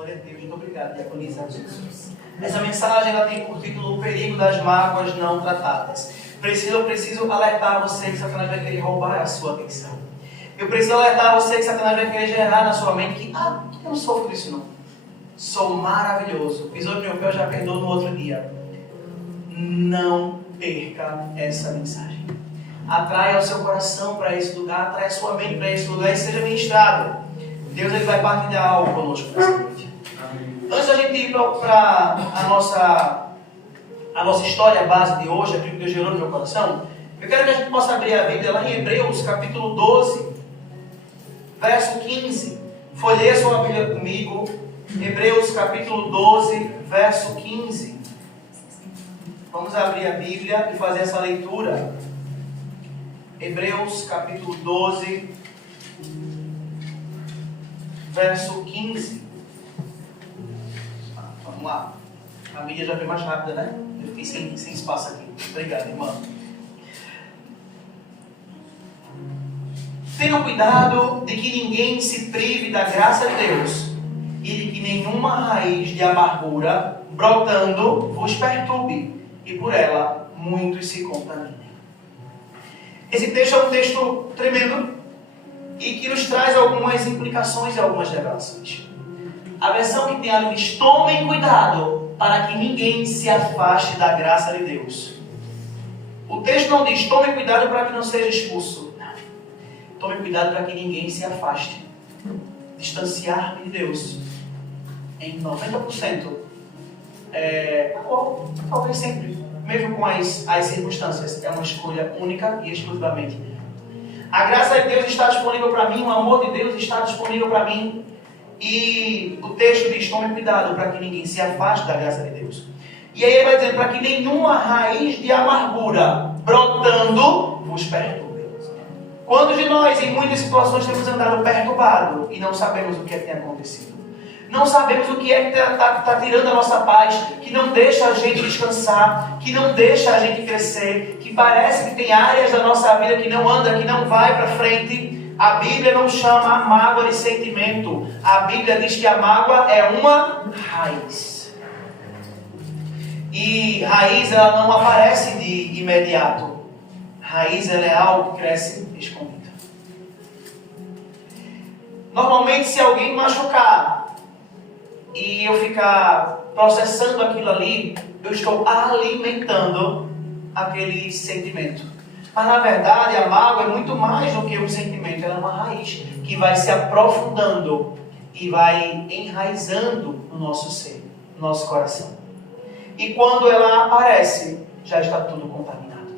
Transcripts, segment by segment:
Glória a Deus, muito obrigado, diaconisa. Essa mensagem ela tem por título O Perigo das Mágoas Não Tratadas. Eu preciso alertar você que Satanás vai querer roubar a sua atenção. Eu preciso alertar você que Satanás vai querer gerar na sua mente que, eu não sofro disso não. Sou maravilhoso. Pisou no meu pé, eu já perdoo no outro dia. Não perca essa mensagem. Atraia o seu coração para esse lugar, atraia a sua mente para esse lugar e seja ministrado. Deus ele vai partilhar algo conosco nessa noite. Antes da gente ir para a nossa história base de hoje, aquilo que Deus gerou no meu coração, eu quero que a gente possa abrir a Bíblia lá em Hebreus, capítulo 12, verso 15. Folheie a sua Bíblia comigo. Hebreus, capítulo 12, verso 15. Vamos abrir a Bíblia e fazer essa leitura. Hebreus, capítulo 12, verso 15. Vamos lá. A mídia já foi mais rápida, né? Eu fiquei sem espaço aqui. Obrigado, irmão. Tenham cuidado de que ninguém se prive da graça de Deus e de que nenhuma raiz de amargura brotando vos perturbe e por ela muitos se contaminem. Esse texto é um texto tremendo e que nos traz algumas implicações e algumas revelações. A versão que tem ali diz: tomem cuidado para que ninguém se afaste da graça de Deus. O texto não diz: tomem cuidado para que não seja expulso. Não. Tomem cuidado para que ninguém se afaste. Distanciar-me de Deus em 90%. Talvez sempre, mesmo com as circunstâncias, é uma escolha única e exclusivamente minha. A graça de Deus está disponível para mim, o amor de Deus está disponível para mim. E o texto diz: tome cuidado para que ninguém se afaste da graça de Deus. E aí ele vai dizer: para que nenhuma raiz de amargura brotando vos perturbe. Quantos de nós, em muitas situações, temos andado perturbado e não sabemos o que é que tem acontecido? Não sabemos o que é que está tirando a nossa paz, que não deixa a gente descansar, que não deixa a gente crescer, que parece que tem áreas da nossa vida que não anda, que não vai para frente. A Bíblia não chama a mágoa de sentimento. A Bíblia diz que a mágoa é uma raiz. E raiz ela não aparece de imediato. Raiz ela é algo que cresce escondido. Normalmente, se alguém machucar e eu ficar processando aquilo ali, eu estou alimentando aquele sentimento. Mas na verdade a mágoa é muito mais do que um sentimento. Ela é uma raiz que vai se aprofundando e vai enraizando no nosso ser, no nosso coração. E quando ela aparece, já está tudo contaminado.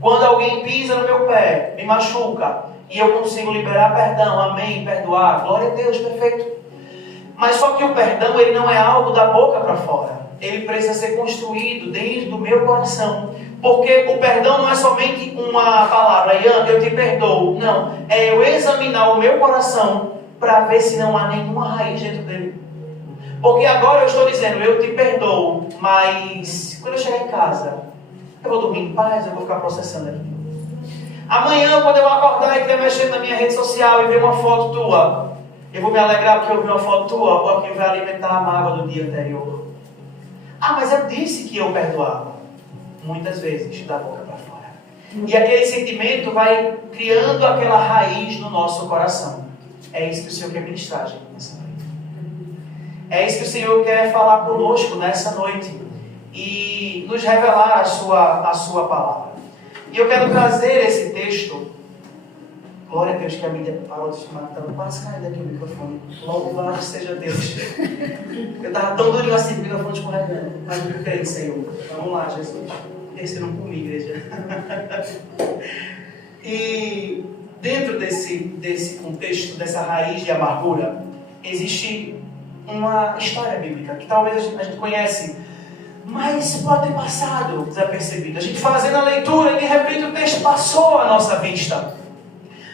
Quando alguém pisa no meu pé, me machuca, e eu consigo liberar perdão, amém, perdoar, glória a Deus, perfeito. Mas só que o perdão ele não é algo da boca para fora. Ele precisa ser construído dentro do meu coração. Porque o perdão não é somente uma palavra: Ian, eu te perdoo. Não, é eu examinar o meu coração para ver se não há nenhuma raiz dentro dele. Porque agora eu estou dizendo: eu te perdoo, mas quando eu chegar em casa, eu vou dormir em paz, eu vou ficar processando aqui. Amanhã, quando eu acordar e estiver mexendo na minha rede social e ver uma foto tua, eu vou me alegrar porque eu vi uma foto tua, ou aquilo vai alimentar a mágoa do dia anterior. Mas eu disse que eu perdoava. Muitas vezes, da boca para fora. E aquele sentimento vai criando aquela raiz no nosso coração. É isso que o Senhor quer ministrar, gente, nessa noite. É isso que o Senhor quer falar conosco nessa noite. E nos revelar a sua palavra. E eu quero trazer esse texto. Glória a Deus que a mídia parou de chamar. Quase caindo aqui o microfone. Louvado seja Deus. Eu estava tão durinho assim com o microfone escorregando. Mas eu creio, Senhor. Vamos lá, Jesus. Esse não comi, igreja. E dentro desse contexto, dessa raiz de amargura, existe uma história bíblica que talvez a gente conhece, mas pode ter passado desapercebido. A gente fazendo a leitura e de repente o texto passou à nossa vista.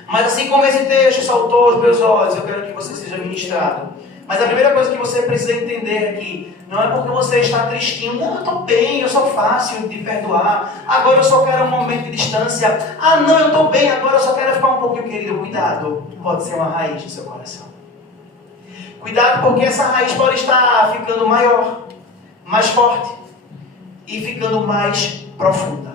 Mas assim como esse texto saltou aos meus olhos, eu quero que você seja ministrado. Mas a primeira coisa que você precisa entender aqui, não é porque você está tristinho: não, eu estou bem, eu sou fácil de perdoar, agora eu só quero um momento de distância. Não, eu estou bem, agora eu só quero ficar um pouquinho querido. Cuidado, pode ser uma raiz do seu coração. Cuidado, porque essa raiz pode estar ficando maior, mais forte e ficando mais profunda.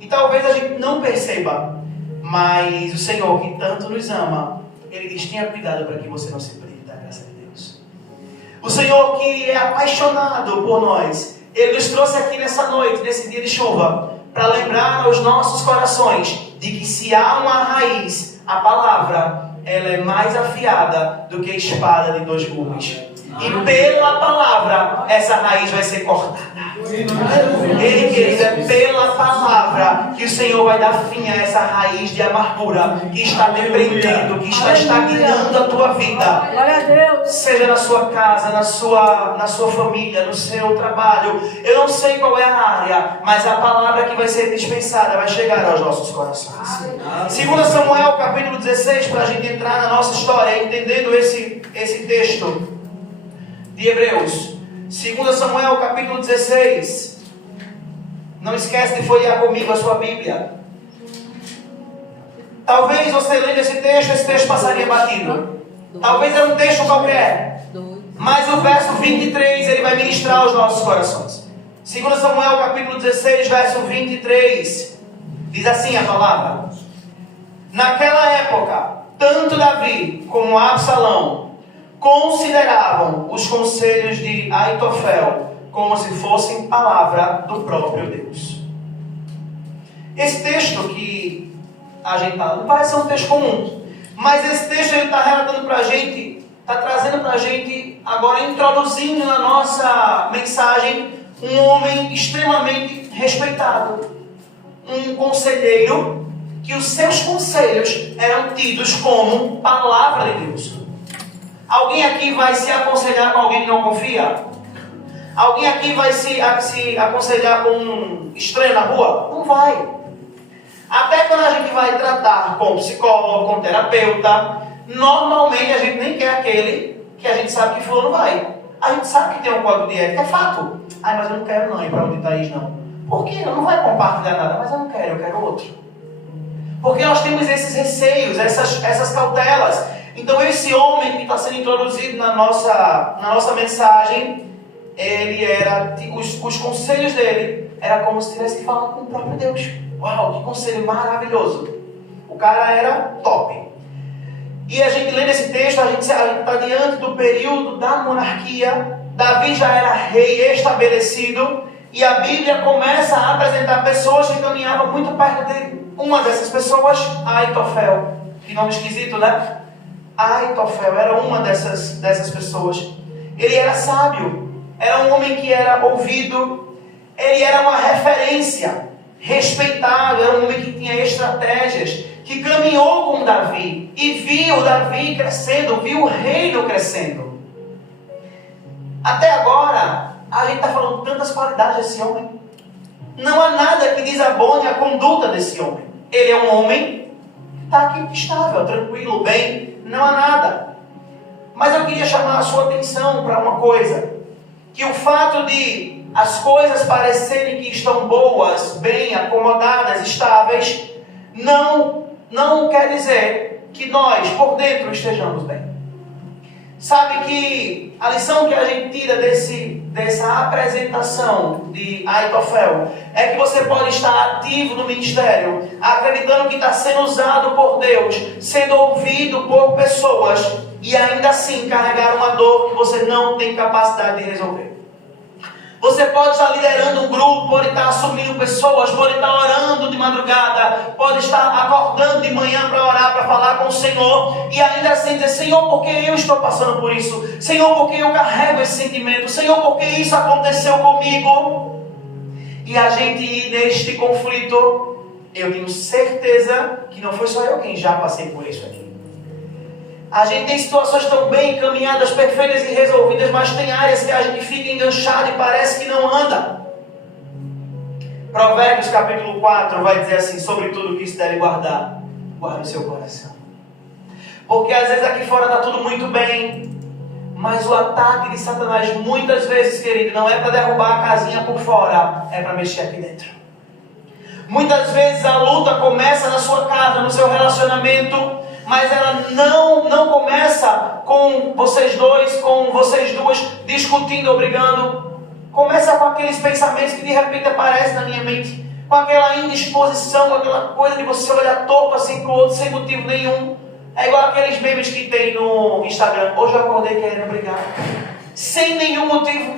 E talvez a gente não perceba, mas o Senhor, que tanto nos ama, Ele diz: tenha cuidado para que você não se prive da graça de Deus. O Senhor, que é apaixonado por nós, Ele nos trouxe aqui nessa noite, nesse dia de chuva, para lembrar aos nossos corações de que se há uma raiz, a palavra, ela é mais afiada do que a espada de dois gumes. E pela palavra, essa raiz vai ser cortada. Ele, querido, é pela palavra que o Senhor vai dar fim a essa raiz de amargura que está te prendendo, que está estagnando a tua vida. Glória a Deus. Seja na sua casa, na sua família, no seu trabalho. Eu não sei qual é a área, mas a palavra que vai ser dispensada vai chegar aos nossos corações. 2 Samuel capítulo 16, para a gente entrar na nossa história, entendendo esse texto de Hebreus. 2 Samuel capítulo 16. Não esquece de folhear comigo a sua Bíblia. Talvez você lendo esse texto passaria batido. Talvez era um texto qualquer. Mas o verso 23 ele vai ministrar aos nossos corações. 2 Samuel capítulo 16, verso 23. Diz assim a palavra: naquela época, tanto Davi como Absalão consideravam os conselhos de Aitofel como se fossem palavra do próprio Deus. Esse texto que a gente está lendo parece ser um texto comum, mas esse texto ele está relatando para a gente, está trazendo para a gente, agora introduzindo na nossa mensagem, um homem extremamente respeitado, um conselheiro que os seus conselhos eram tidos como palavra de Deus. Alguém aqui vai se aconselhar com alguém que não confia? Alguém aqui vai se aconselhar com um estranho na rua? Não vai. Até quando a gente vai tratar com psicólogo, com terapeuta, normalmente a gente nem quer aquele que a gente sabe que fulano vai. A gente sabe que tem um código de ética, é fato. Ai, mas eu não quero não ir para onde Thaís não. Por quê? Eu não vai compartilhar nada, mas eu quero outro. Porque nós temos esses receios, essas cautelas. Então esse homem que está sendo introduzido na nossa mensagem, ele era, os conselhos dele era como se estivesse falando com o próprio Deus. Uau, que conselho maravilhoso. O cara era top. E a gente lendo esse texto, a gente está diante do período da monarquia. Davi já era rei estabelecido, e a Bíblia começa a apresentar pessoas que caminhavam muito perto dele. Uma dessas pessoas, Aitofel. Que nome esquisito, né? Aitofel era uma dessas pessoas. Ele era sábio, era um homem que era ouvido, ele era uma referência, respeitado, era um homem que tinha estratégias, que caminhou com Davi e viu Davi crescendo, viu o reino crescendo. Até agora, a gente está falando tantas qualidades desse homem. Não há nada que desabone a conduta desse homem. Ele é um homem que está aqui estável, tranquilo, bem. Não há nada. Mas eu queria chamar a sua atenção para uma coisa. Que o fato de as coisas parecerem que estão boas, bem acomodadas, estáveis, não quer dizer que nós, por dentro, estejamos bem. Sabe que a lição que a gente tira dessa apresentação de Aitofel é que você pode estar ativo no ministério, acreditando que está sendo usado por Deus, sendo ouvido por pessoas, e ainda assim carregar uma dor que você não tem capacidade de resolver. Você pode estar liderando um grupo, pode estar assumindo pessoas, pode estar orando de madrugada, pode estar acordando de manhã para orar, para falar com o Senhor, e ainda assim dizer: Senhor, por que eu estou passando por isso? Senhor, por que eu carrego esse sentimento? Senhor, por que isso aconteceu comigo? E a gente ir neste conflito, eu tenho certeza que não foi só eu quem já passei por isso aqui. A gente tem situações tão bem encaminhadas, perfeitas e resolvidas, mas tem áreas que a gente fica enganchado e parece que não anda. Provérbios capítulo 4 vai dizer assim: sobre tudo que se deve guardar, guarde o seu coração. Porque às vezes aqui fora está tudo muito bem, mas o ataque de Satanás muitas vezes, querido, não é para derrubar a casinha por fora, é para mexer aqui dentro. Muitas vezes a luta começa na sua casa, no seu relacionamento, mas ela não começa com com vocês dois, com vocês duas, discutindo ou brigando. Começa com aqueles pensamentos que de repente aparecem na minha mente, com aquela indisposição, com aquela coisa de você olhar torto assim para o outro sem motivo nenhum. É igual aqueles memes que tem no Instagram. Hoje eu acordei querendo brigar, sem nenhum motivo.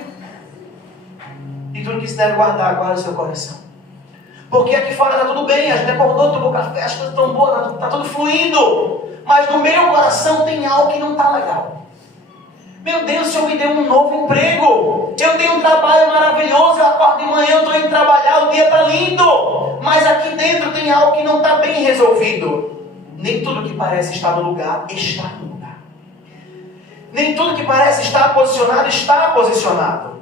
E tudo que se deve guardar, guarda o seu coração. Porque aqui fora está tudo bem, a gente acordou, tomou café, as coisas estão boas, está tudo fluindo. Mas no meu coração tem algo que não está legal. Meu Deus, o Senhor me deu um novo emprego. Eu tenho um trabalho maravilhoso, eu acordo de manhã, eu estou indo trabalhar, o dia está lindo. Mas aqui dentro tem algo que não está bem resolvido. Nem tudo que parece estar no lugar, está no lugar. Nem tudo que parece estar posicionado, está posicionado.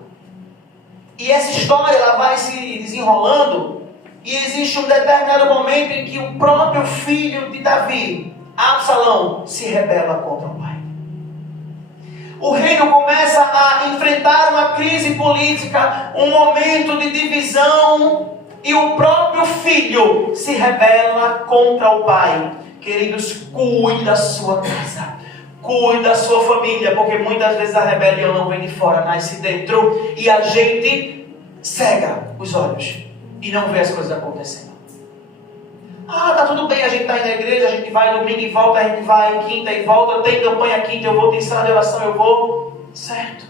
E essa história ela vai se desenrolando. E existe um determinado momento em que o próprio filho de Davi, Absalão, se rebela contra o pai. O reino começa a enfrentar uma crise política, um momento de divisão, e o próprio filho se rebela contra o pai. Queridos, cuide da sua casa, cuide da sua família, porque muitas vezes a rebelião não vem de fora, nasce dentro, e a gente cega os olhos e não vê as coisas acontecendo. Ah, tá tudo bem, a gente está indo na igreja, a gente vai domingo e volta, a gente vai quinta e volta, tem campanha quinta, eu vou, tem sala de oração, eu vou, certo.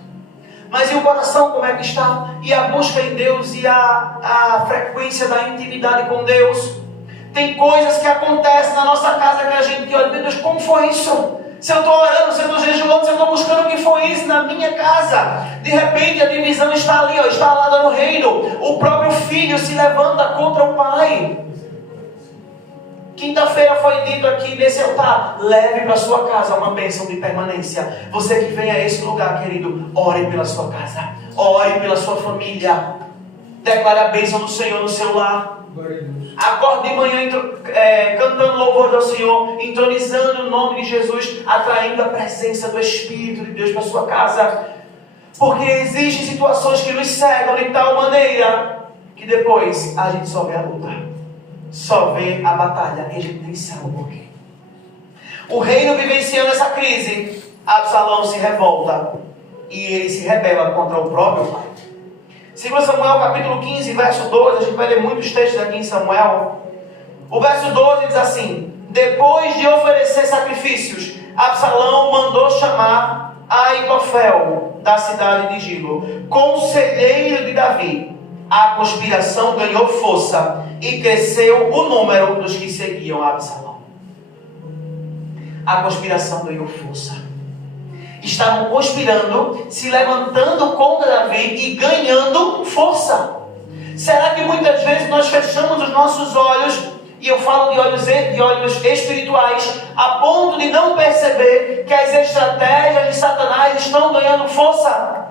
Mas e o coração, como é que está? E a busca em Deus e a frequência da intimidade com Deus? Tem coisas que acontecem na nossa casa que a gente olha, meu Deus, como foi isso? Se eu estou orando, se eu estou jejuando, se eu estou buscando, o que foi isso na minha casa? De repente a divisão está ali, está lá no reino. O próprio filho se levanta contra o pai. Quinta-feira foi dito aqui nesse altar, leve para sua casa uma bênção de permanência. Você que vem a esse lugar, querido, ore pela sua casa, ore pela sua família, declare a bênção do Senhor no seu lar. Acorde de manhã cantando louvor ao Senhor, entronizando o nome de Jesus, atraindo a presença do Espírito de Deus para sua casa. Porque existem situações que nos cegam de tal maneira que depois a gente só vê a luta, só vê a batalha e a gente nem sabe o porquê. O reino vivenciando essa crise, Absalão se revolta e ele se rebela contra o próprio pai. 2 Samuel capítulo 15, verso 12, a gente vai ler muitos textos aqui em Samuel. O verso 12 diz assim: depois de oferecer sacrifícios, Absalão mandou chamar Aitofel da cidade de Gilo, conselheiro de Davi. A conspiração ganhou força e cresceu o número dos que seguiam Absalão. A conspiração ganhou força. Estavam conspirando, se levantando contra Davi e ganhando força. Será que muitas vezes nós fechamos os nossos olhos, e eu falo de olhos espirituais, a ponto de não perceber que as estratégias de Satanás estão ganhando força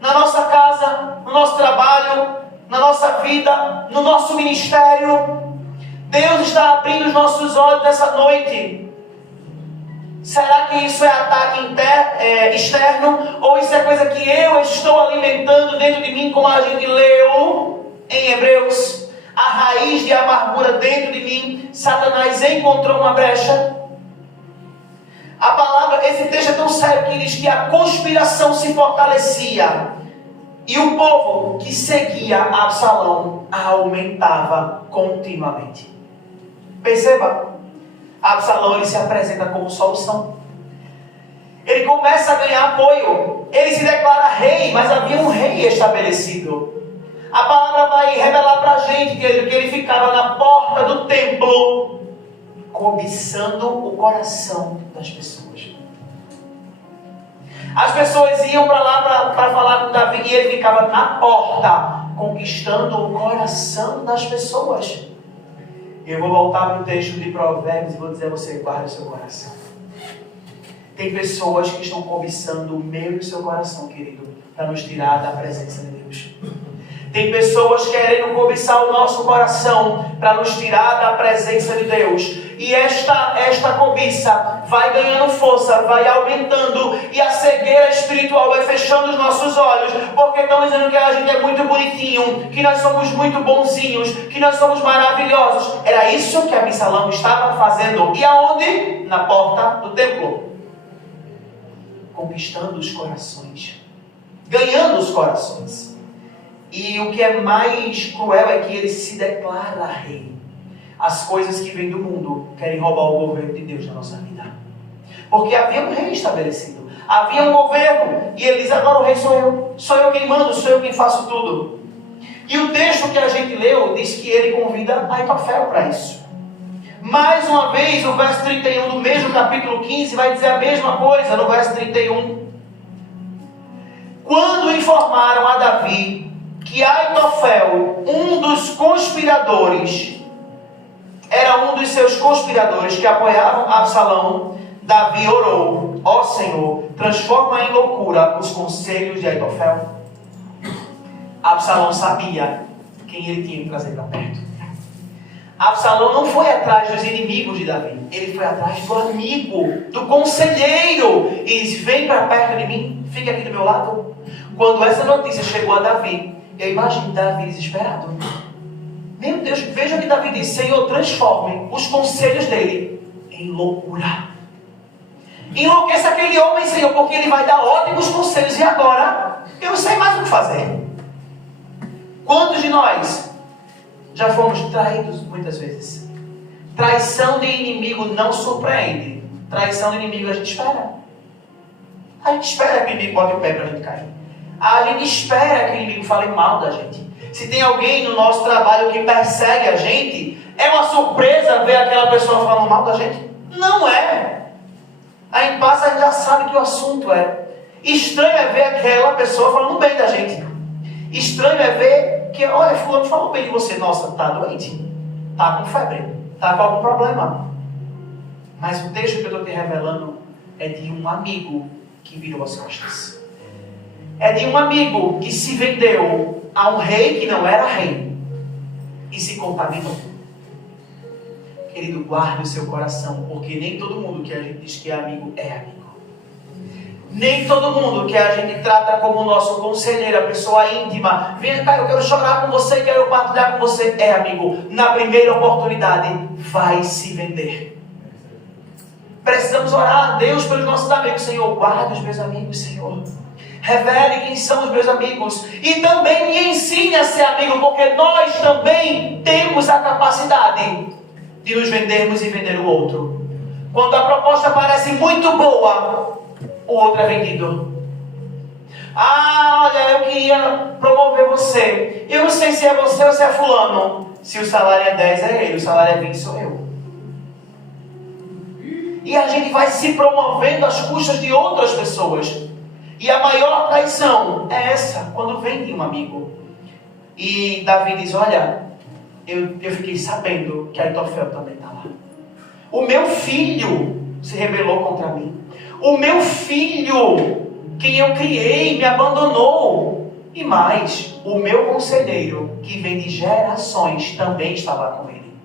na nossa casa, no nosso trabalho, na nossa vida, no nosso ministério? Deus está abrindo os nossos olhos nessa noite. Será que isso é ataque externo? Ou isso é coisa que eu estou alimentando dentro de mim, como a gente leu em Hebreus? A raiz de amargura dentro de mim, Satanás encontrou uma brecha. A palavra, esse texto é tão sério que diz que a conspiração se fortalecia. E o povo que seguia Absalão aumentava continuamente. Perceba. Absalão ele se apresenta como solução. Ele começa a ganhar apoio. Ele se declara rei, mas havia um rei estabelecido. A palavra vai revelar para a gente que ele ficava na porta do templo, cobiçando o coração das pessoas. As pessoas iam para lá para falar com Davi e ele ficava na porta, conquistando o coração das pessoas. Eu vou voltar para o texto de Provérbios e vou dizer a você: guarde o seu coração. Tem pessoas que estão cobiçando o meu e o seu coração, querido, para nos tirar da presença de Deus. Tem pessoas querendo cobiçar o nosso coração para nos tirar da presença de Deus. E esta cobiça vai ganhando força, vai aumentando, e a cegueira espiritual vai fechando os nossos olhos, porque estão dizendo que a gente é muito bonitinho, que nós somos muito bonzinhos, que nós somos maravilhosos. Era isso que Absalão estava fazendo. E aonde? Na porta do templo. conquistando os corações, ganhando os corações. E o que é mais cruel é que ele se declara rei. As coisas que vêm do mundo querem roubar o governo de Deus na nossa vida. Porque havia um rei estabelecido, havia um governo, e ele diz: agora o rei sou eu quem mando, sou eu quem faço tudo. E o texto que a gente leu diz que ele convida Aitofel para isso. Mais uma vez, o verso 31 do mesmo capítulo 15 vai dizer a mesma coisa no verso 31. Quando informaram a Davi que Aitofel, um dos conspiradores, era um dos seus conspiradores que apoiavam Absalão, Davi orou: ó Senhor, transforma em loucura os conselhos de Aitofel. Absalão sabia quem ele tinha que trazer para perto. Absalão não foi atrás dos inimigos de Davi, ele foi atrás do amigo, do conselheiro, e disse: vem para perto de mim, fique aqui do meu lado. Quando essa notícia chegou a Davi, eu imagino Davi desesperado. Meu Deus, veja o que Davi disse: Senhor, transforme os conselhos dele em loucura. Enlouqueça aquele homem, Senhor, porque ele vai dar ótimos conselhos e agora eu não sei mais o que fazer. Quantos de nós já fomos traídos muitas vezes? Traição de inimigo não surpreende. Traição de inimigo a gente espera. A gente espera que o inimigo bote o pé para a gente cair. A gente espera que o inimigo fale mal da gente. Se tem alguém no nosso trabalho que persegue a gente, é uma surpresa ver aquela pessoa falando mal da gente? Não é. A gente passa, a gente já sabe que o assunto é. Estranho é ver aquela pessoa falando bem da gente. Estranho é ver que, olha, fulano falou bem de você. Nossa, está doente, está com febre, está com algum problema. Mas o texto que eu estou te revelando é de um amigo que virou as costas. É de um amigo que se vendeu a um rei que não era rei e se contaminou. Querido, guarde o seu coração, porque nem todo mundo que a gente diz que é amigo. Nem todo mundo que a gente trata como nosso conselheiro, a pessoa íntima, vem cá, eu quero chorar com você, quero partilhar com você, é amigo. Na primeira oportunidade, vai se vender. Precisamos orar a Deus pelos nossos amigos. Senhor, guarde os meus amigos, Senhor. Revele quem são os meus amigos. E também me ensine a ser amigo, porque nós também temos a capacidade de nos vendermos e vender o outro. Quando a proposta parece muito boa, o outro é vendido. Ah, olha, eu queria promover você. Eu não sei se é você ou se é fulano. Se o salário é 10, é ele. O salário é 20, sou eu. E a gente vai se promovendo às custas de outras pessoas. E a maior traição é essa, quando vem de um amigo. E Davi diz: olha, eu fiquei sabendo que Aitofel também está lá. O meu filho se rebelou contra mim. O meu filho, quem eu criei, me abandonou. E mais, o meu conselheiro, que vem de gerações, também está lá com ele.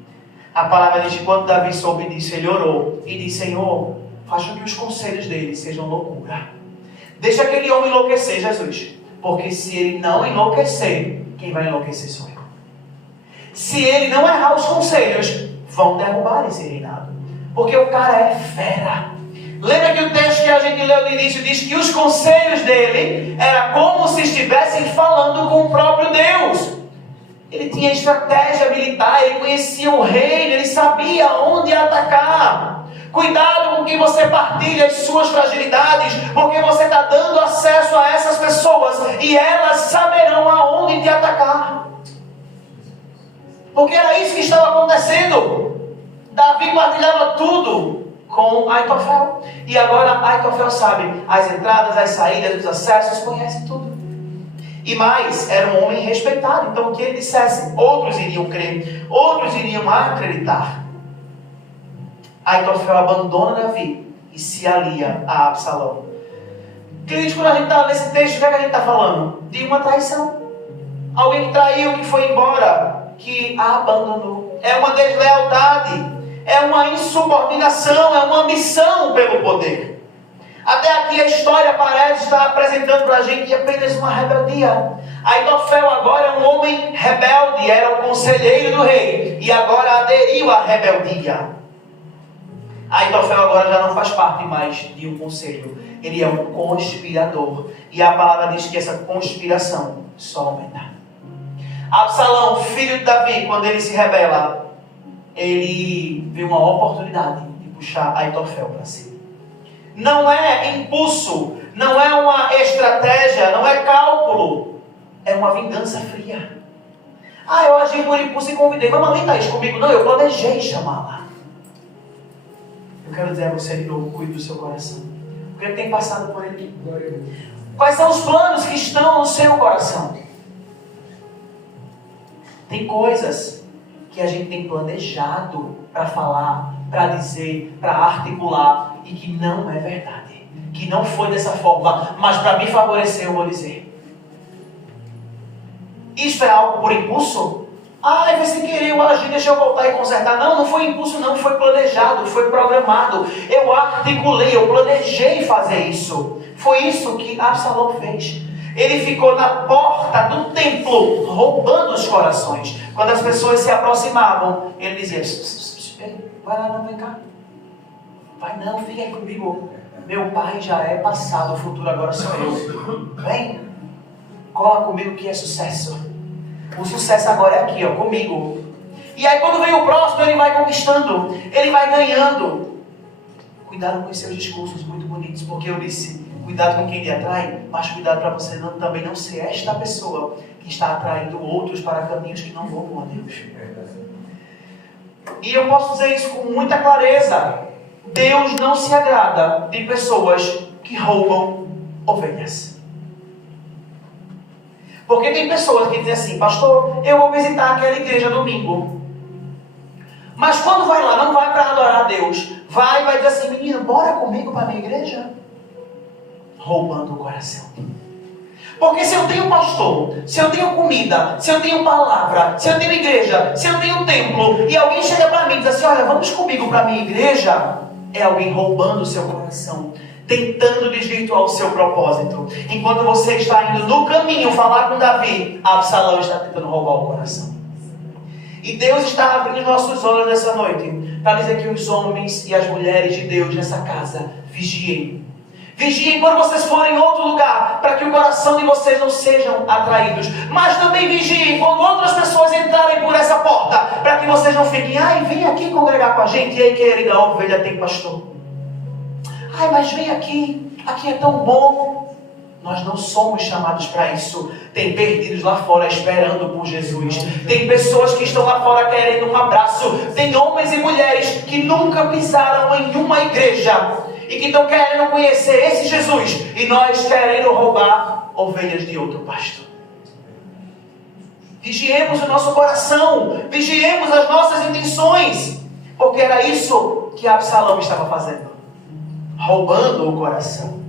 A palavra diz que quando Davi soube disso, ele orou e disse: Senhor, faz com que os conselhos dele sejam loucura. Deixa aquele homem enlouquecer, Jesus. Porque se ele não enlouquecer, quem vai enlouquecer sou eu. Se ele não errar os conselhos, vão derrubar esse reinado. Porque o cara é fera. Lembra que o texto que a gente leu no início diz que os conselhos dele era como se estivessem falando com o próprio Deus. Ele tinha estratégia militar, ele conhecia o reino, ele sabia onde atacar. Cuidado com quem você partilha as suas fragilidades, porque você está dando acesso a essas pessoas e elas saberão aonde te atacar. Porque era isso que estava acontecendo. Davi partilhava tudo com Aitofel. E agora Aitofel sabe as entradas, as saídas, os acessos, conhece tudo. E mais, era um homem respeitado. Então o que ele dissesse, outros iriam crer, outros iriam acreditar. Aitofel abandona Davi e se alia a Absalão. Queridos, quando a gente está nesse texto, o que é que a gente está falando? De uma traição. Alguém que traiu, que foi embora, que a abandonou. É uma deslealdade, é uma insubordinação, é uma ambição pelo poder. Até aqui a história parece estar apresentando para a gente apenas uma rebeldia. Aitofel agora é um homem rebelde, era o conselheiro do rei, e agora aderiu à rebeldia. Aitofel agora já não faz parte mais de um conselho. Ele é um conspirador. E a palavra diz que essa conspiração só aumenta. Absalão, filho de Davi, quando ele se rebela, ele vê uma oportunidade de puxar Aitofel para si. Não é impulso, não é uma estratégia, não é cálculo. É uma vingança fria. Eu agi por impulso e convidei. Vamos ali, Thaís, comigo. Não, eu planejei chamá-la. Eu quero dizer a você de novo, cuide do seu coração. O que ele tem passado por ele? Quais são os planos que estão no seu coração? Tem coisas que a gente tem planejado para falar, para dizer, para articular e que não é verdade. Que não foi dessa forma, mas para me favorecer eu vou dizer. Isso é algo por impulso? Foi sem querer, eu agi, deixa eu voltar e consertar. Não foi impulso não, foi planejado, foi programado. Eu articulei, eu planejei fazer isso. Foi isso que Absalão fez. Ele ficou na porta do templo, roubando os corações. Quando as pessoas se aproximavam, ele dizia, vai lá, não, vem cá. Vai não, fica aí comigo. Meu pai já é passado, o futuro agora sou eu. Vem, cola comigo que é sucesso. O sucesso agora é aqui, comigo. E aí quando vem o próximo, ele vai conquistando, ele vai ganhando. Cuidado com os seus discursos muito bonitos, porque eu disse, cuidado com quem lhe atrai, mas cuidado para você também não ser esta pessoa que está atraindo outros para caminhos que não louvam a Deus. E eu posso dizer isso com muita clareza. Deus não se agrada de pessoas que roubam ovelhas. Porque tem pessoas que dizem assim, pastor, eu vou visitar aquela igreja domingo. Mas quando vai lá, não vai para adorar a Deus. Vai dizer assim, menino, bora comigo para a minha igreja? Roubando o coração. Porque se eu tenho pastor, se eu tenho comida, se eu tenho palavra, se eu tenho igreja, se eu tenho templo, e alguém chega para mim e diz assim, olha, vamos comigo para a minha igreja, é alguém roubando o seu coração, tentando desvirtuar o seu propósito. Enquanto você está indo no caminho falar com Davi, Absalão está tentando roubar o coração. E Deus está abrindo nossos olhos nessa noite para dizer que os homens e as mulheres de Deus nessa casa vigiem. Vigiem quando vocês forem em outro lugar, para que o coração de vocês não sejam atraídos. Mas também vigiem quando outras pessoas entrarem por essa porta, para que vocês não fiquem, vem aqui congregar com a gente. E aí, querida, a ovelha tem pastor. Mas vem aqui é tão bom. Nós não somos chamados para isso. Tem perdidos lá fora esperando por Jesus. Tem pessoas que estão lá fora querendo um abraço. Tem homens e mulheres que nunca pisaram em uma igreja e que estão querendo conhecer esse Jesus, e nós querendo roubar ovelhas de outro pasto. Vigiemos o nosso coração, vigiemos as nossas intenções, porque era isso que Absalão estava fazendo, roubando o coração.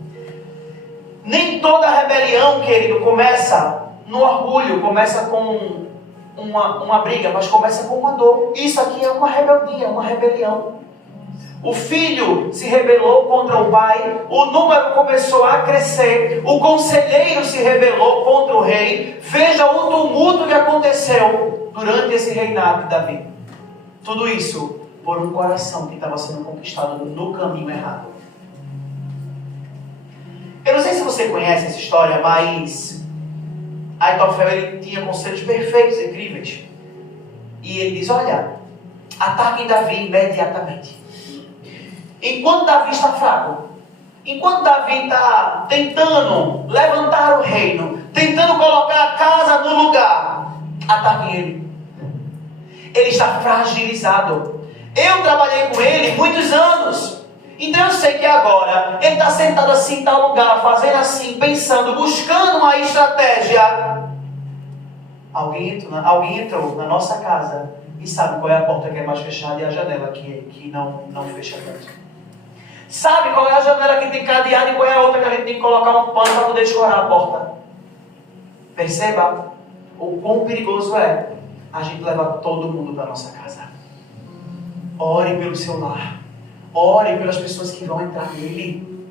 Nem toda rebelião, querido, começa no orgulho, começa com uma briga, mas começa com uma dor. Isso aqui é uma rebeldia, uma rebelião. O filho se rebelou contra o pai, o número começou a crescer, o conselheiro se rebelou contra o rei. Veja o tumulto que aconteceu durante esse reinado de Davi. Tudo isso por um coração que estava sendo conquistado no caminho errado. Eu não sei se você conhece essa história, mas Aitofel, ele tinha conselhos perfeitos, incríveis. E ele diz, olha, ataquem Davi imediatamente. Enquanto Davi está fraco, enquanto Davi está tentando levantar o reino, tentando colocar a casa no lugar, ataquem ele. Ele está fragilizado. Eu trabalhei com ele muitos anos, então eu sei que agora ele está sentado assim em tal lugar, fazendo assim, pensando, buscando uma estratégia. Alguém entrou na nossa casa e sabe qual é a porta que é mais fechada e a janela que não fecha tanto. Sabe qual é a janela que tem cadeado e qual é a outra que a gente tem que colocar um pano para poder escorar a porta. Perceba o quão perigoso é a gente levar todo mundo para a nossa casa. Ore pelo seu lar. Ore pelas pessoas que vão entrar nele.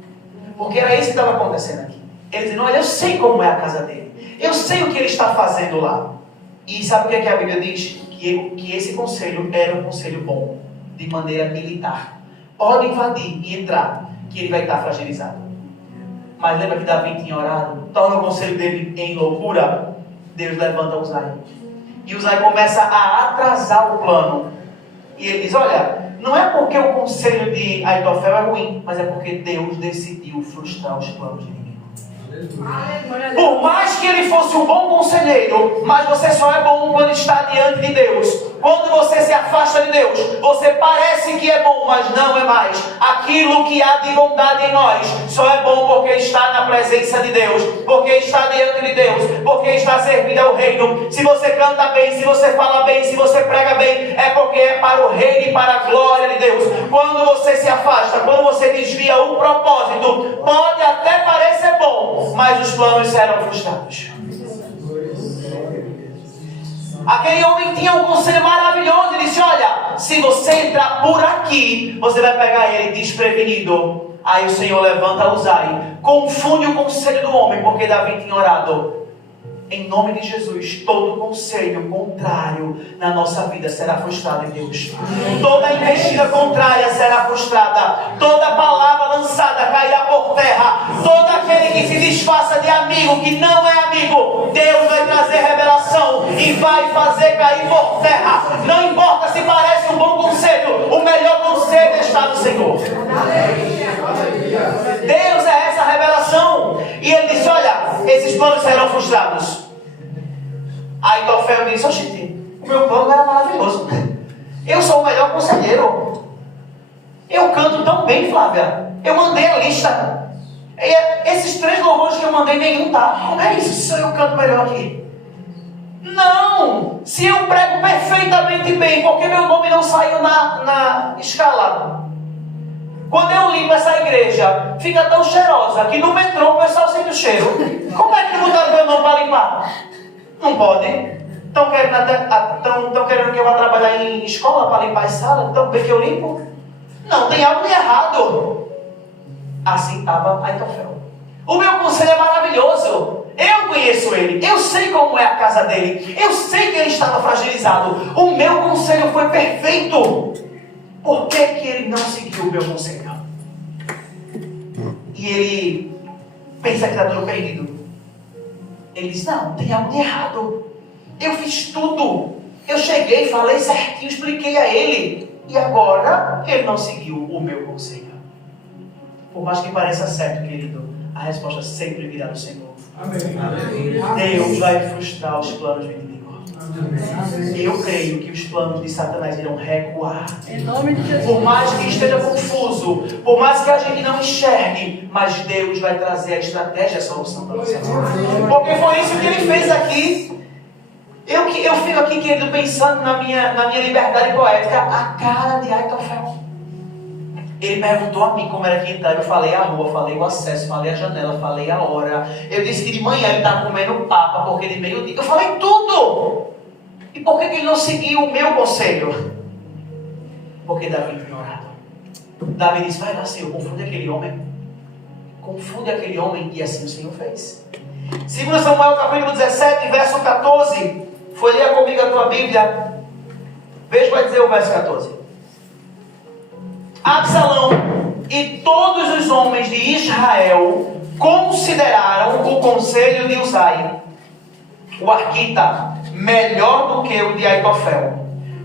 Porque era isso que estava acontecendo aqui. Ele dizendo, olha, eu sei como é a casa dele. Eu sei o que ele está fazendo lá. E sabe o que, é que a Bíblia diz? Que esse conselho era um conselho bom, de maneira militar. Pode invadir e entrar, que ele vai estar fragilizado. Mas lembra que Davi tinha orado? Torna o conselho dele em loucura. Deus levanta Uzai. E Uzai começa a atrasar o plano. E ele diz, olha, não é porque o conselho de Aitofel é ruim, mas é porque Deus decidiu frustrar os planos de inimigo. Por mais que ele fosse um bom conselheiro, mas você só é bom quando está diante de Deus. Quando você se afasta de Deus, você parece que é bom, mas não é mais. Aquilo que há de bondade em nós só é bom porque está na presença de Deus, porque está diante de Deus, porque está servindo ao reino. Se você canta bem, se você fala bem, se você prega bem, é porque é para o reino e para a glória de Deus. Quando você se afasta, quando você desvia o propósito, pode até parecer bom, mas os planos serão frustrados. Aquele homem tinha um conselho maravilhoso. Ele disse, olha, se você entrar por aqui, você vai pegar ele desprevenido. Aí o Senhor levanta Uzai, confunde o conselho do homem, porque Davi tinha orado. Em nome de Jesus, todo conselho contrário na nossa vida será frustrado em Deus. Toda investida contrária será frustrada. Toda palavra lançada cairá por terra. Todo aquele que se disfarça de amigo, que não é amigo, Deus vai trazer revelação e vai fazer cair por terra. Não importa se parece um bom conselho, o melhor conselho está no Senhor. Deus é essa revelação. E ele disse, olha, esses planos serão frustrados. Aí Aitofel disse, oxente, o meu plano era maravilhoso. Eu sou o melhor conselheiro. Eu canto tão bem, Flávia. Eu mandei a lista. E esses 3 louvores que eu mandei, nenhum tá. Como é isso? Se eu canto melhor aqui? Não! Se eu prego perfeitamente bem, porque meu nome não saiu na escala. Quando eu limpo essa igreja, fica tão cheirosa que no metrô o pessoal sente o cheiro. Como é que não botaram meu nome para limpar? Não pode. Estão querendo que eu vá trabalhar em escola para limpar as salas? Então, bem que eu limpo? Não, tem algo de errado. Assim estava Aitofel. O meu conselho é maravilhoso. Eu conheço ele. Eu sei como é a casa dele. Eu sei que ele estava fragilizado. O meu conselho foi perfeito. Por que ele não seguiu o meu conselho? E ele pensa que está tudo perdido. Ele diz, não, tem algo de errado. Eu fiz tudo. Eu cheguei, falei certinho, expliquei a ele. E agora ele não seguiu o meu conselho. Por mais que pareça certo, querido, a resposta sempre virá do Senhor. Amém. Deus vai frustrar os planos do inimigo. Eu creio que os planos de Satanás irão recuar. Em nome de Jesus. Por mais que esteja confuso, por mais que a gente não enxergue, mas Deus vai trazer a estratégia e a solução para você. Porque foi isso que ele fez aqui. Eu fico aqui, querido, pensando na minha liberdade poética, a cara de Aitofel. Ele perguntou a mim como era que entrar. Eu falei a rua, falei o acesso, falei a janela, falei a hora. Eu disse que de manhã ele estava comendo papa, porque de meio-dia. Eu falei tudo! E por que ele não seguiu o meu conselho? Porque Davi tinha orado. Davi disse, vai lá, Senhor, confunde aquele homem. Confunde aquele homem. E assim o Senhor fez. 2 Samuel capítulo 17, verso 14. Foi ler comigo a tua Bíblia. Veja o que vai dizer o verso 14. Absalão e todos os homens de Israel consideraram o conselho de Uzai, o arquita, melhor do que o de Aitofel.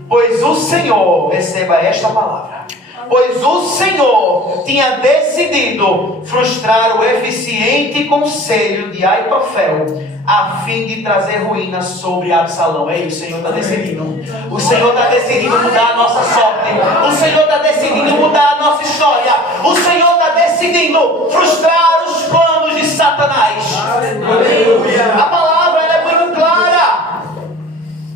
Pois o Senhor, receba esta palavra, pois o Senhor tinha decidido frustrar o eficiente conselho de Aitofel, a fim de trazer ruína sobre Absalão. Ei, o Senhor está decidindo. O Senhor está decidindo mudar a nossa sorte. O Senhor está decidindo mudar a nossa história. O Senhor está decidindo frustrar os planos de Satanás. Aleluia. A palavra ela é muito clara.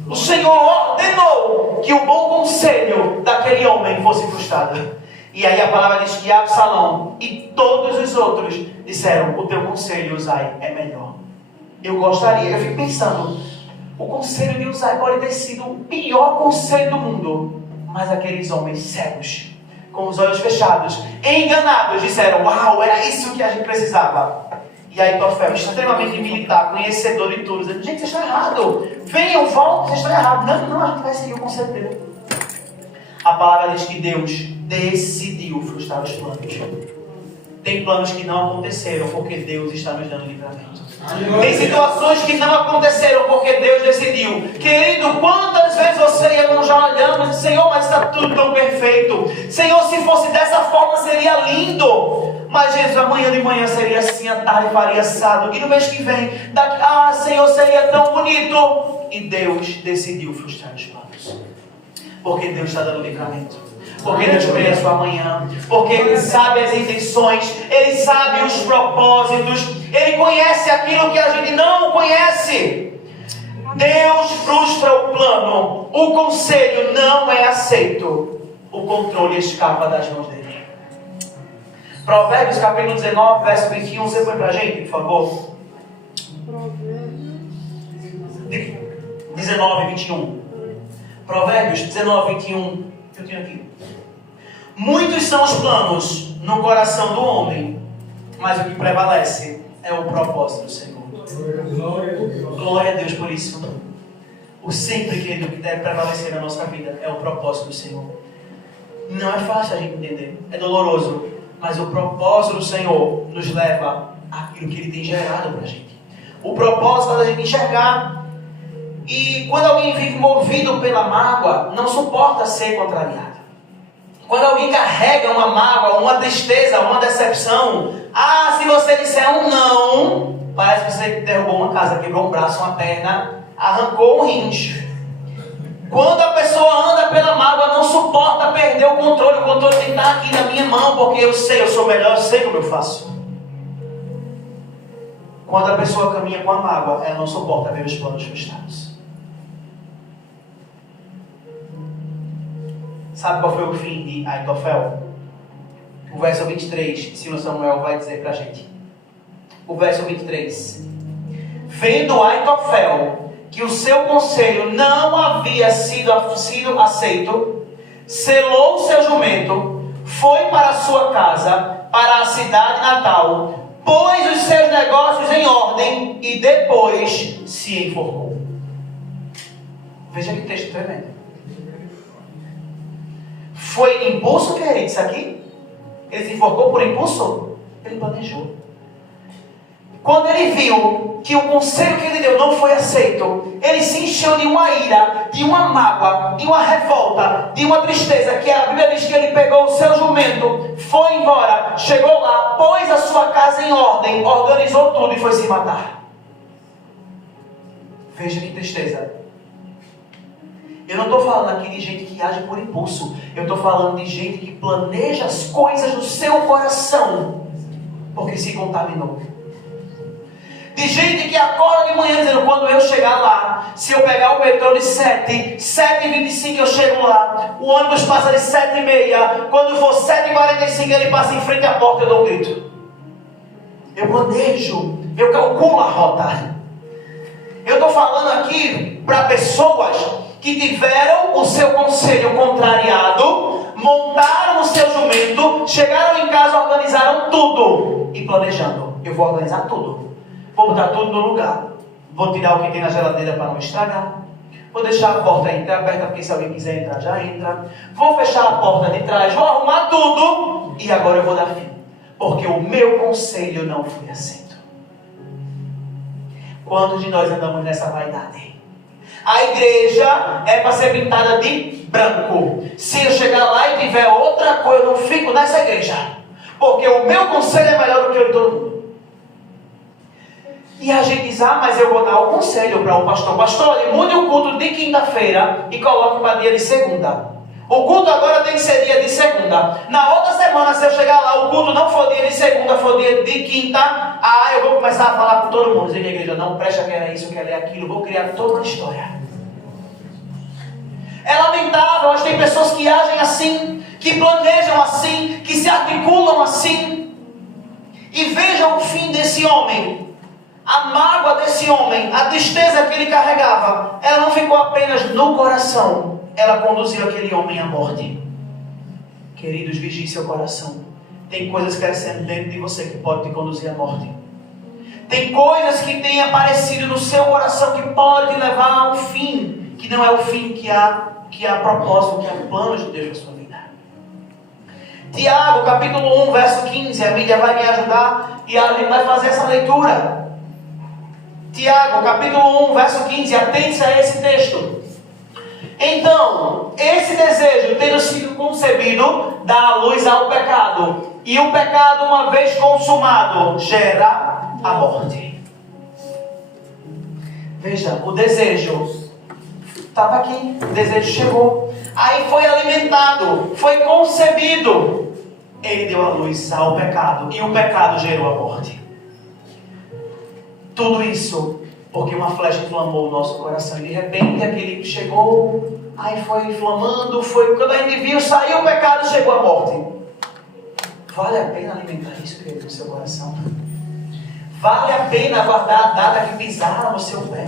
O Senhor ordenou que o bom conselho daquele homem fosse frustrado. E aí a palavra diz que Absalão e todos os outros disseram, o teu conselho, Uzai, é melhor. Eu fico pensando, o conselho de Uzai pode ter sido o pior conselho do mundo, mas aqueles homens cegos, com os olhos fechados, enganados, disseram, uau, era isso que a gente precisava. E aí Aitofel, extremamente militar, conhecedor de tudo, dizendo, gente, vocês estão errados, venham, voltem, vocês estão errados. Não, a gente vai seguir o conselho dele. A palavra diz que Deus decidiu frustrar os planos. Tem planos que não aconteceram porque Deus está nos dando livramento. Tem situações que não aconteceram porque Deus decidiu. Querido, quantas vezes você e eu já olhamos e disse, Senhor, mas está tudo tão perfeito. Senhor, se fosse dessa forma seria lindo. Mas Jesus, amanhã de manhã seria assim, à tarde faria assado. E no mês que vem, Senhor, seria tão bonito. E Deus decidiu frustrar os planos. Porque Deus está dando livramento. Porque Deus conhece a sua manhã. Porque Ele sabe as intenções. Ele sabe os propósitos. Ele conhece aquilo que a gente não conhece. Deus frustra o plano. O conselho não é aceito. O controle escapa das mãos dele. Provérbios capítulo 19, verso 21. Você põe para a gente, por favor. 19, 21. Provérbios 19, 21. Eu tenho aqui. Muitos são os planos no coração do homem, mas o que prevalece é o propósito do Senhor. Glória a Deus por isso. O sempre, querido, que deve prevalecer na nossa vida é o propósito do Senhor. Não é fácil a gente entender, é doloroso, mas o propósito do Senhor nos leva àquilo que Ele tem gerado para a gente. O propósito é a gente enxergar. E quando alguém vive movido pela mágoa, não suporta ser contrariado. Quando alguém carrega uma mágoa, uma tristeza, uma decepção, se você disser um não, parece que você derrubou uma casa, quebrou um braço, uma perna, arrancou um rins. Quando a pessoa anda pela mágoa, não suporta perder o controle tem que estar aqui na minha mão, porque eu sou melhor, eu sei como eu faço. Quando a pessoa caminha com a mágoa, ela não suporta ver os planos frustrados. Sabe qual foi o fim de Aitofel? O verso 23, Senhor Samuel vai dizer para a gente. O verso 23. Vendo Aitofel que o seu conselho não havia sido aceito, selou o seu jumento, foi para a sua casa, para a cidade natal, pôs os seus negócios em ordem e depois se enforcou. Veja que texto tremendo. Foi impulso, querido, isso aqui? Ele se enforcou por impulso? Ele planejou. Quando ele viu que o conselho que ele deu não foi aceito, ele se encheu de uma ira, de uma mágoa, de uma revolta, de uma tristeza, que a Bíblia diz que ele pegou o seu jumento, foi embora, chegou lá, pôs a sua casa em ordem, organizou tudo e foi se matar. Veja que tristeza. Eu não estou falando aqui de gente que age por impulso. Eu estou falando de gente que planeja as coisas no seu coração, porque se contaminou. De gente que acorda de manhã dizendo, quando eu chegar lá, se eu pegar o metrô de 7h25 eu chego lá, o ônibus passa de 7h30, quando for 7h45 ele passa em frente à porta, eu dou um grito. Eu planejo, eu calculo a rota. Eu estou falando aqui para pessoas que tiveram o seu conselho contrariado, montaram o seu jumento, chegaram em casa, organizaram tudo e planejando, eu vou organizar tudo. Vou botar tudo no lugar. Vou tirar o que tem na geladeira para não estragar. Vou deixar a porta aberta, porque se alguém quiser entrar, já entra. Vou fechar a porta de trás, vou arrumar tudo. E agora eu vou dar fim. Porque o meu conselho não foi aceito. Quantos de nós andamos nessa vaidade? A igreja é para ser pintada de branco. Se eu chegar lá e tiver outra cor, eu não fico nessa igreja. Porque o meu conselho é melhor do que o de todo mundo. E a gente diz, mas eu vou dar o conselho para o pastor. Pastor, ele mude o culto de quinta-feira e coloque para dia de segunda. O culto agora tem que ser dia de segunda. Na outra semana, se eu chegar lá, o culto não for dia de segunda, for dia de quinta, eu vou começar a falar com todo mundo. Dizer que a igreja não presta, quer é isso, quer é aquilo. Vou criar toda uma história. É lamentável, mas tem pessoas que agem assim, que planejam assim, que se articulam assim. E vejam o fim desse homem. A mágoa desse homem, a tristeza que ele carregava, ela não ficou apenas no coração, ela conduziu aquele homem à morte. Queridos, vigie seu coração. Tem coisas crescendo dentro de você que podem te conduzir à morte. Tem coisas que têm aparecido no seu coração que podem te levar a um fim, que não é o fim que há propósito, que há planos de Deus na sua vida. Tiago, capítulo 1, verso 15. A mídia vai me ajudar e a gente vai fazer essa leitura. Tiago, capítulo 1, verso 15. Atente-se a esse texto. Então, esse desejo, tendo sido concebido, dá a luz ao pecado. E o pecado, uma vez consumado, gera a morte. Veja, o desejo estava aqui, o desejo chegou. Aí foi alimentado, foi concebido. Ele deu a luz ao pecado. E o pecado gerou a morte. Tudo isso porque uma flecha inflamou o nosso coração. E de repente aquele que chegou, aí foi inflamando, foi. Quando a gente viu, saiu o pecado, chegou a morte. Vale a pena alimentar isso, querido, no seu coração? Vale a pena guardar a data que pisaram no seu pé?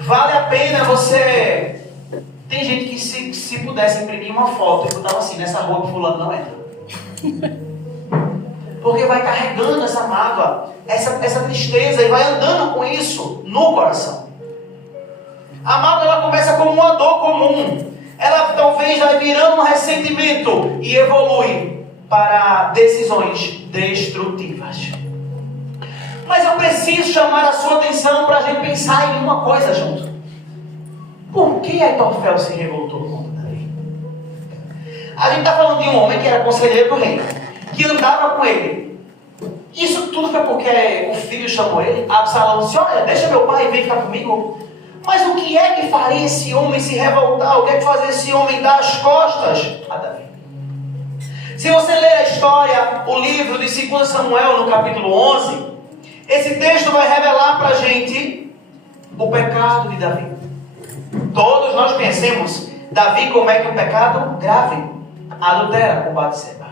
Vale a pena você... Tem gente que se pudesse imprimir uma foto e botar assim, nessa rua que fulano não entra. Porque vai carregando essa mágoa, essa tristeza, e vai andando com isso no coração. A mágoa, ela começa como uma dor comum. Ela talvez vai virando um ressentimento e evolui para decisões destrutivas. Mas eu preciso chamar a sua atenção para a gente pensar em uma coisa junto. Por que Aitofel se revoltou contra Davi? A gente está falando de um homem que era conselheiro do rei, que andava com ele. Isso tudo foi porque o filho chamou ele. Absalão disse: olha, deixa meu pai vir ficar comigo. Mas o que é que faria esse homem se revoltar? O que é que fazia esse homem dar as costas a Davi? Se você ler a história, o livro de 2 Samuel, no capítulo 11, esse texto vai revelar para a gente o pecado de Davi. Todos nós conhecemos Davi comete um pecado grave, adultera com Batseba.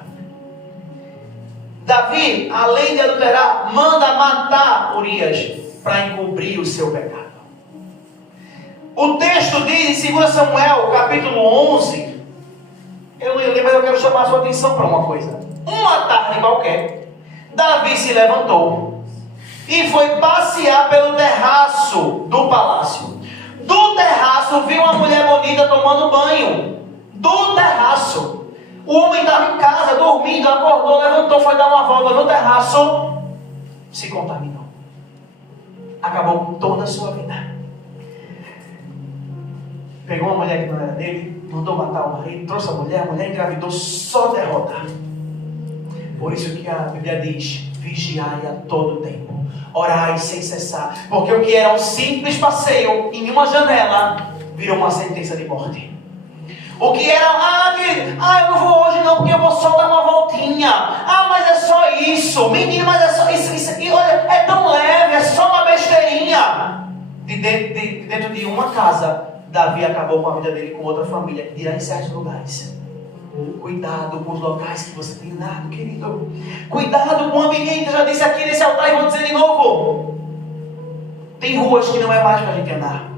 Davi, além de adulterar, manda matar Urias para encobrir o seu pecado. O texto diz em 2 Samuel, capítulo 11, eu não lembro, mas eu quero chamar a sua atenção para uma coisa. Uma tarde qualquer, Davi se levantou e foi passear pelo terraço do palácio. Do terraço viu uma mulher bonita tomando banho. Do terraço. O homem estava em casa, dormindo, acordou, levantou, foi dar uma volta no terraço, se contaminou. Acabou com toda a sua vida. Pegou uma mulher que não era dele, mandou matar o marido, trouxe a mulher engravidou, só derrota. Por isso que a Bíblia diz: vigiai a todo tempo, orai sem cessar, porque o que era um simples passeio em uma janela virou uma sentença de morte. O que era, eu não vou hoje não, porque eu vou só dar uma voltinha. Mas é só isso, menino, mas é só isso. E olha, é tão leve, é só uma besteirinha. Dentro de uma casa, Davi acabou com a vida dele, com outra família, que dirá em certos lugares. Cuidado com os locais que você tem andado, querido. Cuidado com o ambiente. Eu já disse aqui nesse altar e vou dizer de novo. Tem ruas que não é mais para a gente andar.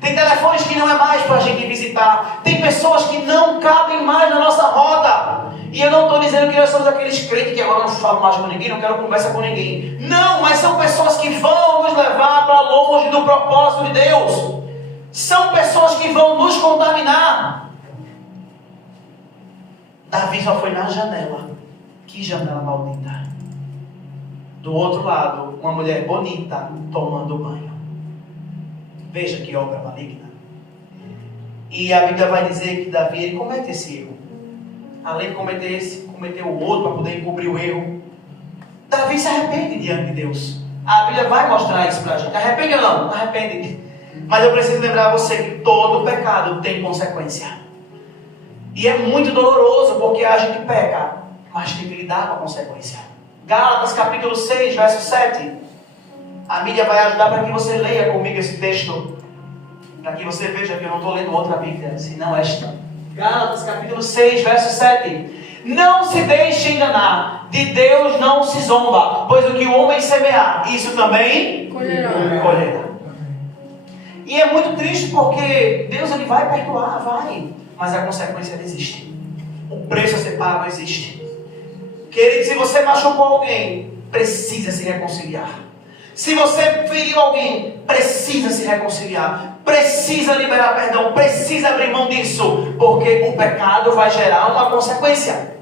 Tem telefones que não é mais para a gente visitar. Tem pessoas que não cabem mais na nossa roda. E eu não estou dizendo que nós somos aqueles crentes que agora não falam mais com ninguém, não quero conversa com ninguém. Não, mas são pessoas que vão nos levar para longe do propósito de Deus. São pessoas que vão nos contaminar. Davi só foi na janela. Que janela maldita. Do outro lado, uma mulher bonita tomando banho. Veja que obra maligna. E a Bíblia vai dizer que Davi, ele comete esse erro. Além de cometer esse, cometeu o outro para poder encobrir o erro. Davi se arrepende diante de Deus. A Bíblia vai mostrar isso para a gente. Arrepende ou não? Arrepende. Mas eu preciso lembrar a você que todo pecado tem consequência. E é muito doloroso porque a gente peca, mas tem que lidar com a consequência. Gálatas capítulo 6, verso 7. A mídia vai ajudar para que você leia comigo esse texto. Para que você veja que eu não estou lendo outra Bíblia, senão esta. Gálatas capítulo 6, verso 7. Não se deixe enganar, de Deus não se zomba, pois o que o homem semear, isso também colherá. E é muito triste porque Deus, ele vai perdoar, vai. Mas a consequência existe. O preço a ser pago existe. Querido, se você machucou alguém, precisa se reconciliar. Se você feriu alguém, precisa se reconciliar. precisa liberar perdão, precisa abrir mão disso, porque o pecado vai gerar uma consequência.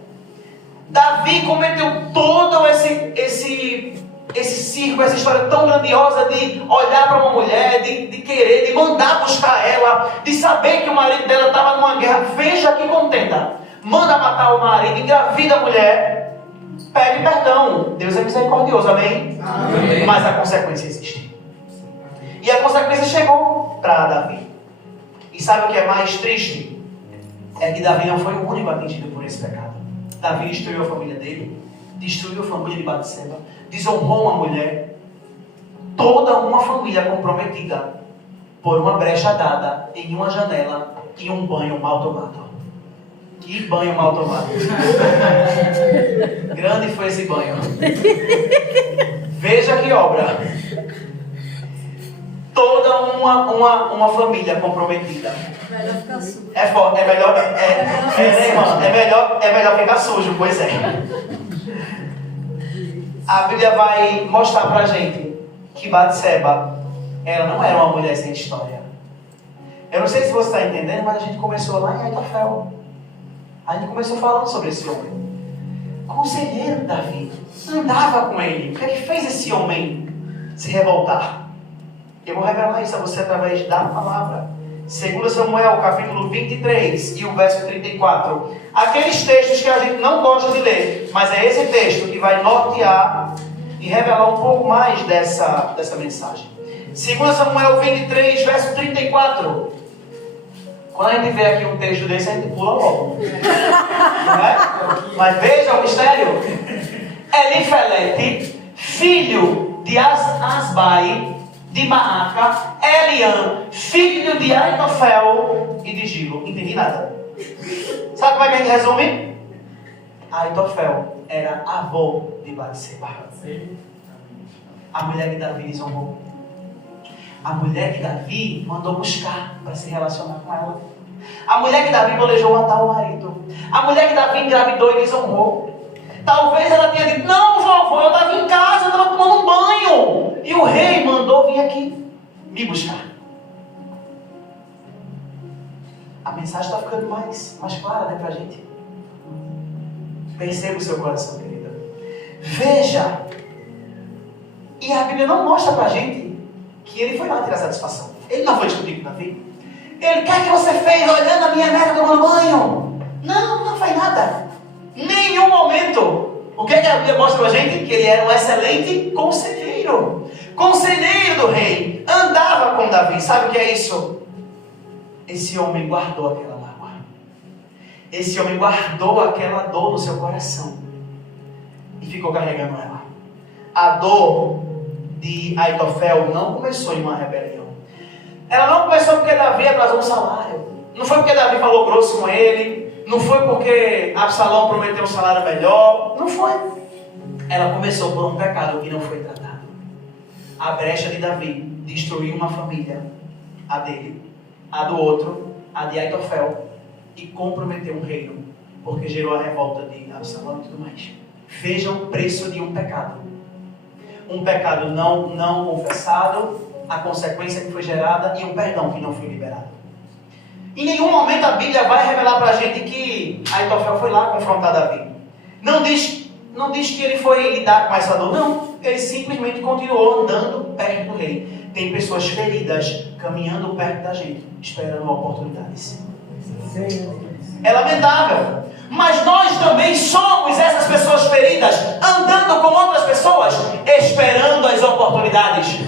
Davi cometeu todo esse circo, essa história tão grandiosa de olhar para uma mulher, de querer, de mandar buscar ela, de saber que o marido dela estava numa guerra. Veja que contenta. Manda matar o marido, engravida a mulher, pede perdão. Deus é misericordioso, amém? Amém. Mas a consequência existe. E a consequência chegou para Davi. E sabe o que é mais triste? É que Davi não foi o único atingido por esse pecado. Davi destruiu a família dele, destruiu a família de Batseba, desonrou uma mulher, toda uma família comprometida por uma brecha dada em uma janela e um banho mal tomado. Que banho mal tomado! Grande foi esse banho. Veja que obra. Toda uma família comprometida. É forte, é melhor ficar sujo, pois é. A Bíblia vai mostrar pra gente que Batseba, ela não era uma mulher sem história. Eu não sei se você está entendendo, mas a gente começou lá em Aitofel. A gente começou falando sobre esse homem. Conselheiro Davi, andava com ele. O que é que fez esse homem se revoltar? Eu vou revelar isso a você através da palavra. 2 Samuel, capítulo 23 e o verso 34. Aqueles textos que a gente não gosta de ler, mas é esse texto que vai nortear e revelar um pouco mais dessa mensagem. 2 Samuel 23, verso 34. Quando a gente vê aqui um texto desse, a gente pula logo. Não é? Mas veja o mistério. Elifelete, filho de Asbai, de Maaca, Eliam, filho de Aitofel e de Gilo. Não entendi nada. Sabe como é que a gente resume? Aitofel era avô de Batseba. A mulher que Davi desonrou. A mulher que Davi mandou buscar para se relacionar com ela. A mulher que Davi planejou matar o marido. A mulher que Davi engravidou e desonrou. Talvez ela tenha dito: não, vovó, eu estava em casa, eu estava tomando um banho. E o rei mandou vir aqui me buscar. A mensagem está ficando mais clara, né, para a gente? Perceba o seu coração, querida. Veja. E a Bíblia não mostra para a gente que ele foi lá tirar satisfação. Ele não foi discutir com Davi. Ele: o que é que você fez olhando a minha neta tomando banho? Não fez nada. Nenhum momento. O que é que a Bíblia mostra pra gente? Que ele era um excelente conselheiro. Conselheiro do rei. Andava com Davi. Sabe o que é isso? Esse homem guardou aquela mágoa. Esse homem guardou aquela dor no seu coração. E ficou carregando ela. A dor de Aitofel não começou em uma rebelião. Ela não começou porque Davi atrasou um salário. Não foi porque Davi falou grosso com ele. Não foi porque Absalão prometeu um salário melhor. Não foi. Ela começou por um pecado que não foi tratado. A brecha de Davi destruiu uma família. A dele. A do outro. A de Aitofel. E comprometeu um reino. Porque gerou a revolta de Absalão e tudo mais. Veja o preço de um pecado. Um pecado não confessado, a consequência que foi gerada e um perdão que não foi liberado. Em nenhum momento a Bíblia vai revelar para a gente que Aitofel foi lá confrontar Davi. Não diz que ele foi lidar com essa dor, não. Ele simplesmente continuou andando perto do rei. Tem pessoas feridas caminhando perto da gente, esperando oportunidades. É lamentável. Mas nós também somos essas pessoas feridas, andando com outras pessoas, esperando as oportunidades.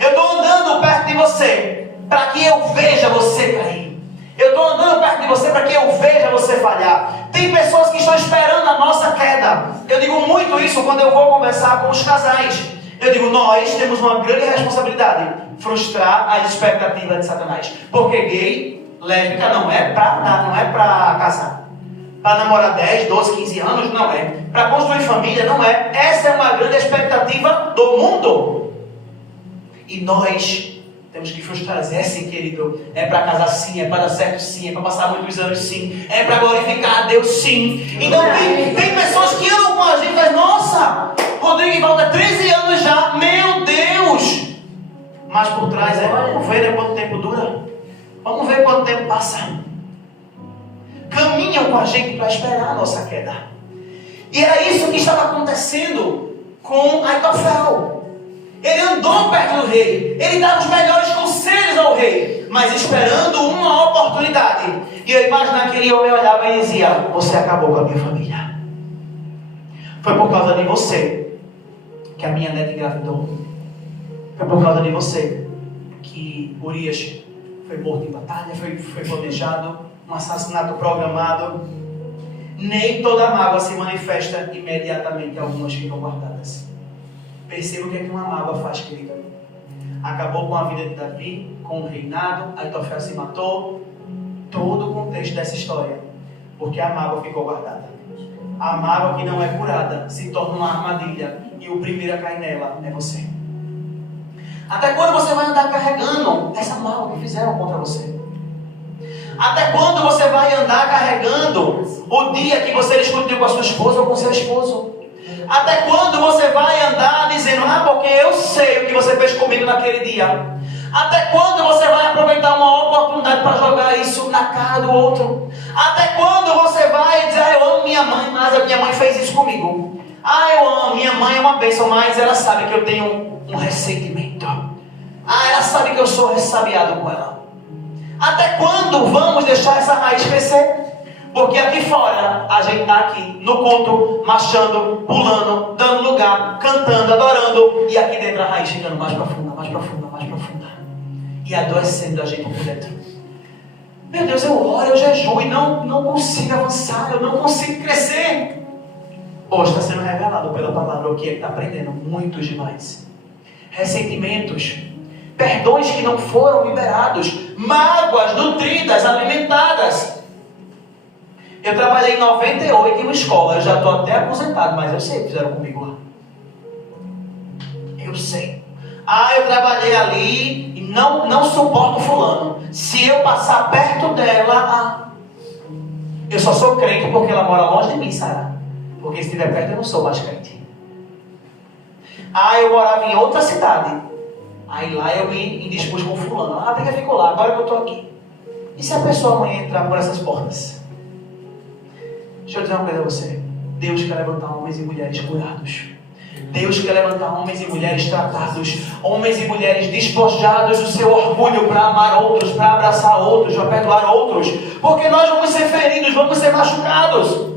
Eu estou andando perto de você, para que eu veja você cair. Eu estou andando perto de você, para que eu veja você falhar. Tem pessoas que estão esperando a nossa queda. Eu digo muito isso quando eu vou conversar com os casais. Eu digo: nós temos uma grande responsabilidade, frustrar as expectativas de Satanás. Porque gay, lésbica não é para casar. Para namorar 10, 12, 15 anos, não é. Para construir família, não é. Essa é uma grande expectativa do mundo. E nós temos que frustrar. É sim, querido. É para casar sim, é para dar certo sim, é para passar muitos anos sim, é para glorificar a Deus sim. Então tem pessoas que andam com a gente, mas nossa, Rodrigo volta 13 anos já, meu Deus. Mas por trás vamos ver, né, quanto tempo dura. Vamos ver quanto tempo passa. Caminham com a gente para esperar a nossa queda. E era isso que estava acontecendo com Aitofel. Ele andou perto do rei. Ele dava os melhores conselhos ao rei, mas esperando uma oportunidade. E eu imagino que aquele homem olhava e dizia: você acabou com a minha família. Foi por causa de você que a minha neta engravidou. Foi por causa de você que Urias foi morto em batalha, foi planejado, um assassinato programado. Nem toda mágoa se manifesta imediatamente, algumas ficam guardadas. Perceba o que é que uma mágoa faz, querida. Acabou com a vida de Davi, com o reinado, Aitofel se matou. Todo o contexto dessa história, porque a mágoa ficou guardada. A mágoa que não é curada se torna uma armadilha, e o primeiro a cair nela é você. Até quando você vai andar carregando essa mágoa que fizeram contra você? Até quando você vai andar carregando o dia que você discutiu com a sua esposa ou com seu esposo? Até quando você vai andar dizendo: porque eu sei o que você fez comigo naquele dia? Até quando você vai aproveitar uma oportunidade para jogar isso na cara do outro? Até quando você vai dizer: eu amo minha mãe, mas a minha mãe fez isso comigo. Eu amo, minha mãe é uma bênção, mas ela sabe que eu tenho um ressentimento. Ela sabe que eu sou ressabiado com ela. Até quando vamos deixar essa raiz crescer? Porque aqui fora, a gente está aqui no culto, marchando, pulando, dando lugar, cantando, adorando. E aqui dentro a raiz ficando mais profunda, mais profunda, mais profunda. E adoecendo a gente por dentro. Meu Deus, eu oro, eu jejuo e não consigo avançar, eu não consigo crescer. Hoje está sendo revelado pela palavra o que é que está aprendendo. Muitos demais. Ressentimentos. Perdões que não foram liberados. Mágoas nutridas, alimentadas. Eu trabalhei em 98 em uma escola. Eu já estou até aposentado, mas eu sei o que fizeram comigo lá. Eu sei. Eu trabalhei ali e não suporto fulano. Se eu passar perto dela, eu só sou crente porque ela mora longe de mim, Sara. Porque se estiver perto eu não sou mais crente. Eu morava em outra cidade. Aí lá eu me indispus com fulano. A briga ficou lá, agora que eu estou aqui. E se a pessoa amanhã entrar por essas portas? Deixa eu dizer uma coisa a você. Deus quer levantar homens e mulheres curados. Deus quer levantar homens e mulheres tratados. Homens e mulheres despojados do seu orgulho para amar outros, para abraçar outros, para perdoar outros. Porque nós vamos ser feridos, vamos ser machucados.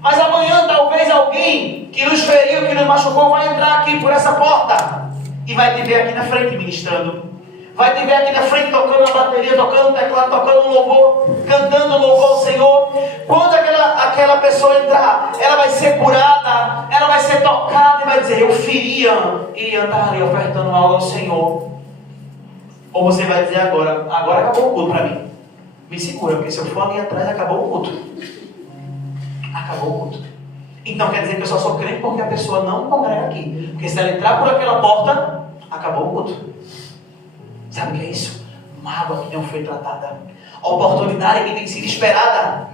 Mas amanhã talvez alguém que nos feriu, que nos machucou, vai entrar aqui por essa porta. E vai te ver aqui na frente ministrando. Vai te ver aqui na frente tocando a bateria, tocando o teclado, tocando um louvor, cantando louvor ao Senhor. Quando aquela pessoa entrar, ela vai ser curada, ela vai ser tocada e vai dizer: eu feria e andar ali ofertando algo ao Senhor. Ou você vai dizer: agora acabou o culto para mim. Me segura, porque se eu for ali atrás, acabou o culto. Acabou o culto. Então quer dizer que eu só sou crente porque a pessoa não congrega aqui. Porque se ela entrar por aquela porta, acabou o culto. Sabe o que é isso? Mágoa que não foi tratada. Oportunidade que tem sido esperada.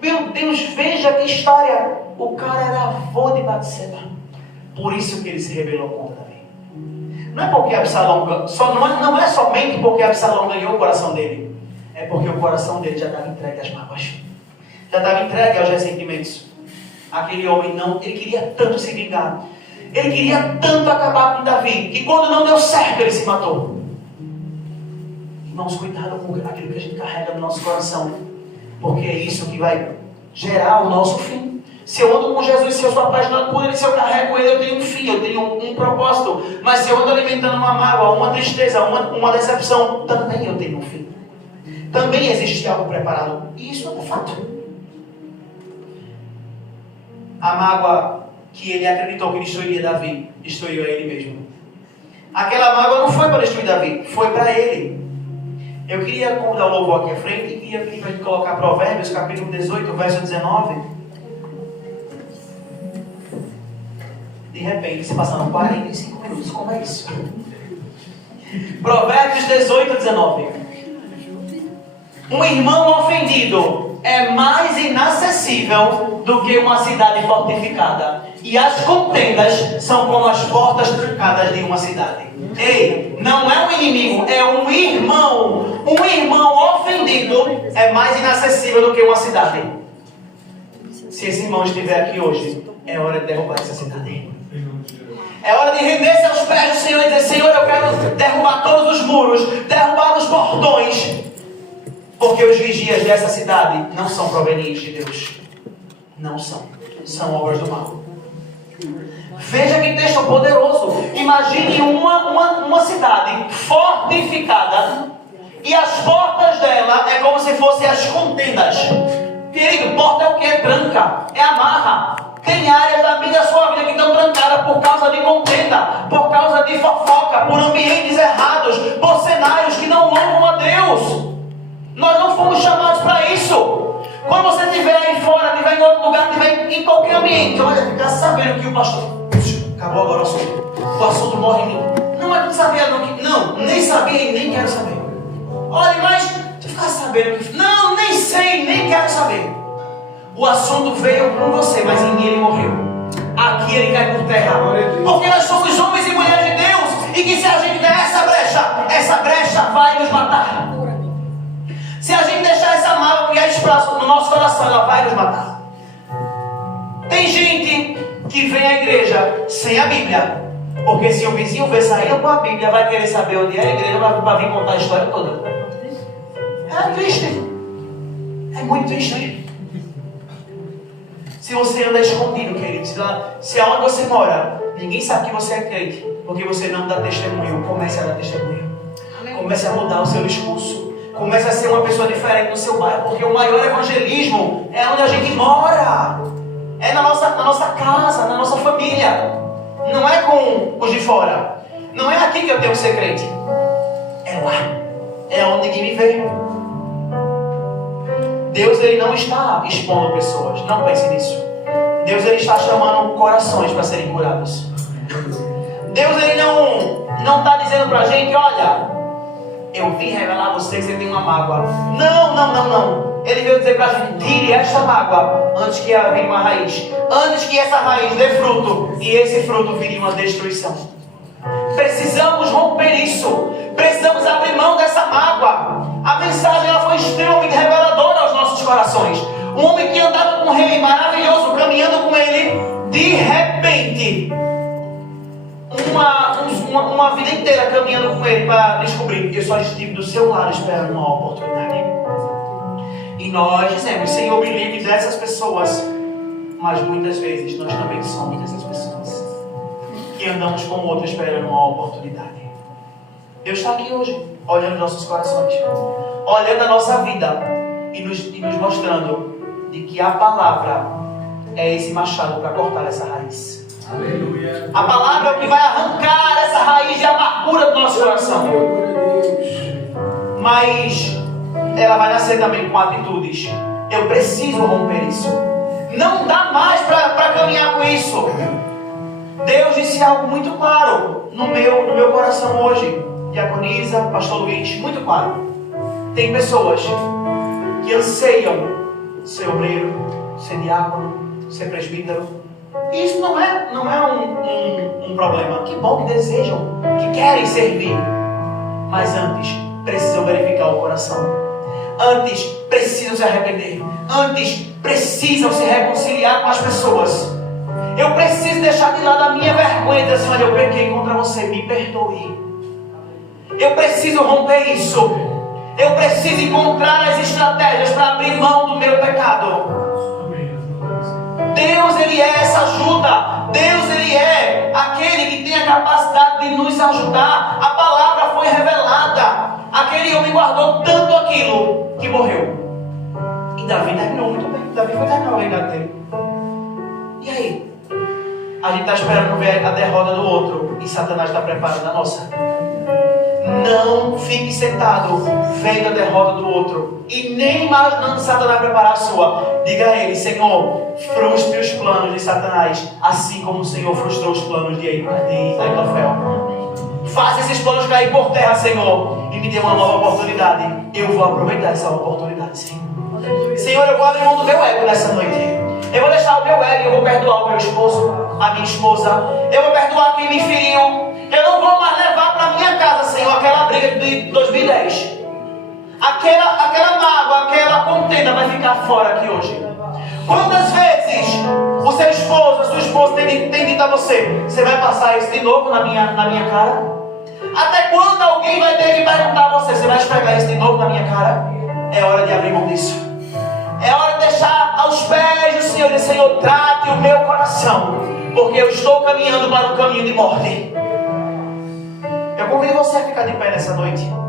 Meu Deus, veja que história. O cara era avô de Batseba. Por isso que ele se rebelou contra Davi. Não é porque Absalão não é somente porque Absalão ganhou o coração dele. É porque o coração dele já estava entregue às mágoas. Já estava entregue aos ressentimentos. Aquele homem ele queria tanto se vingar. Ele queria tanto acabar com Davi, que quando não deu certo, ele se matou. Irmãos, cuidado com aquilo que a gente carrega no nosso coração. Porque é isso que vai gerar o nosso fim. Se eu ando com Jesus, se eu sou apaixonado por Ele, se eu carrego Ele, eu tenho um fim, eu tenho um propósito. Mas se eu ando alimentando uma mágoa, uma tristeza, uma decepção, também eu tenho um fim. Também existe algo preparado. E isso é fato. A mágoa que ele acreditou que destruiria Davi, destruiu a ele mesmo. Aquela mágoa não foi para destruir Davi, foi para ele. Eu queria convidar o louvor aqui à frente e queria pedir para a gente colocar Provérbios, capítulo 18, verso 19. De repente, se passaram 45 minutos, como é isso? Provérbios 18, 19. Um irmão ofendido é mais inacessível do que uma cidade fortificada. E as contendas são como as portas trancadas de uma cidade. Ei, não é um inimigo, é um irmão. Um irmão ofendido é mais inacessível do que uma cidade. Se esse irmão estiver aqui hoje, é hora de derrubar essa cidade. É hora de render-se aos pés do Senhor e dizer: Senhor, eu quero derrubar todos os muros, derrubar os portões, porque os vigias dessa cidade não são provenientes de Deus. Não são. São obras do mal. Veja que texto poderoso. Imagine uma cidade fortificada e as portas dela é como se fossem as contendas. Querido, porta é o que? É tranca, é amarra. Tem áreas da vida da sua vida que estão trancadas por causa de contenda, por causa de fofoca, por ambientes errados, por cenários que não louvam a Deus. Nós não fomos chamados para isso. Quando você estiver aí fora, estiver em outro lugar, estiver em qualquer ambiente, olha, ficar sabendo que o pastor... Acabou agora o assunto. O assunto morre em mim. Não é que sabia não, nem sabia e nem quero saber. Olha, mas tu ficar sabendo que... Não, nem sei, nem quero saber. O assunto veio com você, mas em mim ele morreu. Aqui ele cai por terra. Porque nós somos homens e mulheres de Deus. E que se a gente der essa brecha vai nos matar. Se a gente deixar essa mágoa criar espaço no nosso coração, ela vai nos matar. Tem gente que vem à igreja sem a Bíblia. Porque se o vizinho ver saindo com a Bíblia, vai querer saber onde é a igreja, vai vir contar a história toda. É triste. É muito triste. Se você anda escondido, querido, se aonde você mora, ninguém sabe que você é crente, porque você não dá testemunho, comece a dar testemunho. Comece a mudar o seu discurso. Comece a ser uma pessoa diferente no seu bairro, porque o maior evangelismo é onde a gente mora. É na nossa casa, na nossa família. Não é com os de fora. Não é aqui que eu tenho que ser crente. É lá. É onde ninguém me vê. Deus, ele não está expondo pessoas. Não pense nisso. Deus, ele está chamando corações para serem curados. Deus, ele não está dizendo para a gente: olha, eu vim revelar a você que você tem uma mágoa. Não. Ele veio dizer para a gente: tire esta mágoa antes que ela venha uma raiz. Antes que essa raiz dê fruto e esse fruto vire uma destruição. Precisamos romper isso. Precisamos abrir mão dessa mágoa. A mensagem ela foi extremamente reveladora aos nossos corações. Um homem que andava com um rei maravilhoso, caminhando com ele, de repente, uma vida inteira caminhando com ele para descobrir: eu só estive do seu lado esperando uma oportunidade. E nós dizemos: Senhor, me livre dessas pessoas. Mas muitas vezes nós também somos dessas pessoas que andamos com outros esperando uma oportunidade. Deus está aqui hoje, olhando nossos corações, olhando a nossa vida e nos mostrando de que a palavra é esse machado para cortar essa raiz. Aleluia. A palavra é o que vai arrancar essa raiz de amargura do nosso coração. Mas ela vai nascer também com atitudes. Eu preciso romper isso. Não dá mais para caminhar com isso. Deus disse algo muito claro no meu coração hoje. Diaconisa, pastor Luiz, muito claro. Tem pessoas que anseiam ser obreiro, ser diácono, ser presbítero. E isso não é um problema. Que bom que desejam, que querem servir. Mas antes precisam verificar o coração. Antes precisam se arrepender. Antes precisam se reconciliar com as pessoas. Eu preciso deixar de lado a minha vergonha e dizer assim: olha, eu pequei contra você, me perdoe. Eu preciso romper isso. Eu preciso encontrar as estratégias para abrir mão do meu pecado. Deus, ele é essa ajuda. Deus, ele é aquele que tem a capacidade de nos ajudar. A palavra foi revelada. Aquele homem guardou tanto aquilo que morreu. E Davi terminou muito bem. Davi foi terminar o reinado dele. E aí? A gente está esperando ver a derrota do outro e Satanás está preparando a nossa. Não fique sentado vendo a derrota do outro e nem imaginando Satanás preparar a sua. Diga a ele: Senhor, frustre os planos de Satanás, assim como o Senhor frustrou os planos de Aitofel. Faça esses planos cair por terra, Senhor, e me dê uma nova oportunidade. Eu vou aproveitar essa oportunidade, Senhor. Senhor, eu vou abrir mão do meu ego nessa noite. Eu vou deixar o meu ego, eu vou perdoar o meu esposo, a minha esposa. Eu vou perdoar quem me feriu. Eu não vou mais levar para minha casa, Senhor, aquela briga de 2010. Aquela mágoa, aquela contenda vai ficar fora aqui hoje. Quantas vezes o seu esposo, a sua esposa tem dito a você: você vai passar isso de novo na minha cara? Até quando alguém vai ter que perguntar a você: você vai esfregar isso de novo na minha cara? É hora de abrir mão disso. É hora de deixar aos pés do Senhor e dizer: Senhor, trate o meu coração, porque eu estou caminhando para um caminho de morte. Eu convido você a ficar de pé nessa noite.